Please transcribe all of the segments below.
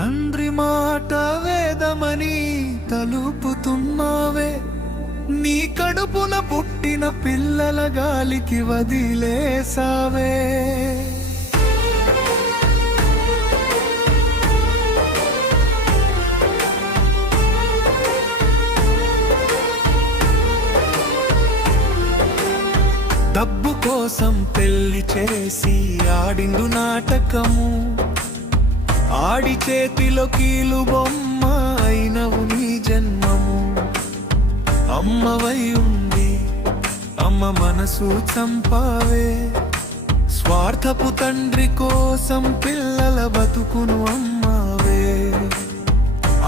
తండ్రి మాట వేదమని తలుపుతున్నావే, నీ కడుపున పుట్టిన పిల్లల గాలికి వదిలేసావే. డబ్బు కోసం పెళ్లి చేసి ఆడిండు నాటకము, ఆడి చేతిలో కీలు బొమ్మ అయినవు నీ జన్మము. అమ్మవై ఉండి అమ్మ మనసు చంపావే, స్వార్థపు తండ్రి కోసం పిల్లల బతుకును అమ్మావే.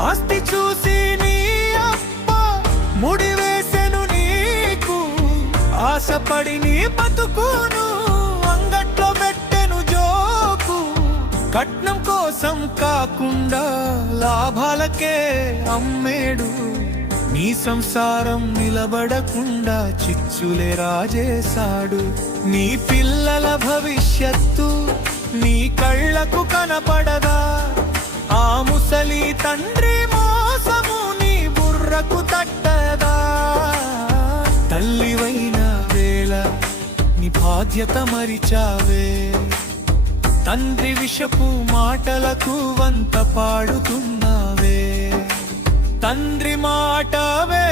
ఆస్తి చూసి నీ అప్ప ముడివేసెను నీకు, ఆశపడి నీ బతుకును అంగట్లో పెట్టెను జోకు. కట్నం కోసం కాకుండా లాభాలకే అమ్మేడు, నీ సంసారం నిలబడకుండా చిచ్చులే రాజేశాడు. నీ పిల్లల భవిష్యత్తు నీ కళ్ళకు కనపడదా, ఆ ముసలి తండ్రి మోసము నీ బుర్రకు తట్టదా. తల్లివైన వేళ నీ బాధ్యత మరిచావే, తండ్రి విషపు మాటలకు వంత పాడుతున్నావే. తండ్రి మాట వేదమని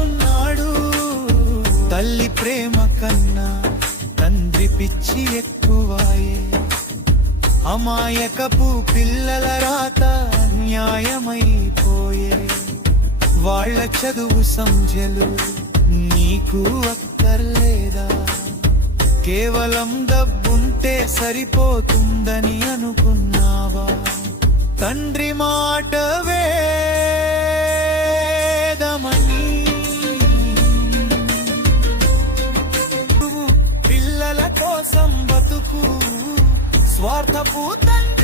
ఉన్నాడు. తల్లి ప్రేమ కన్నా తండ్రి పిచ్చి ఎక్కువాయే, అమాయకపు పిల్లల రాత న్యాయమైపోయే. వాళ్ళ చదువు సంధ్యలు నీకు అక్కర్లేదా, కేవలం డబ్బుంటే సరిపోతుందని అనుకున్నావా. తండ్రి మాట వేదమని పిల్లల కోసం బతుకు, స్వార్థపు తండ్రి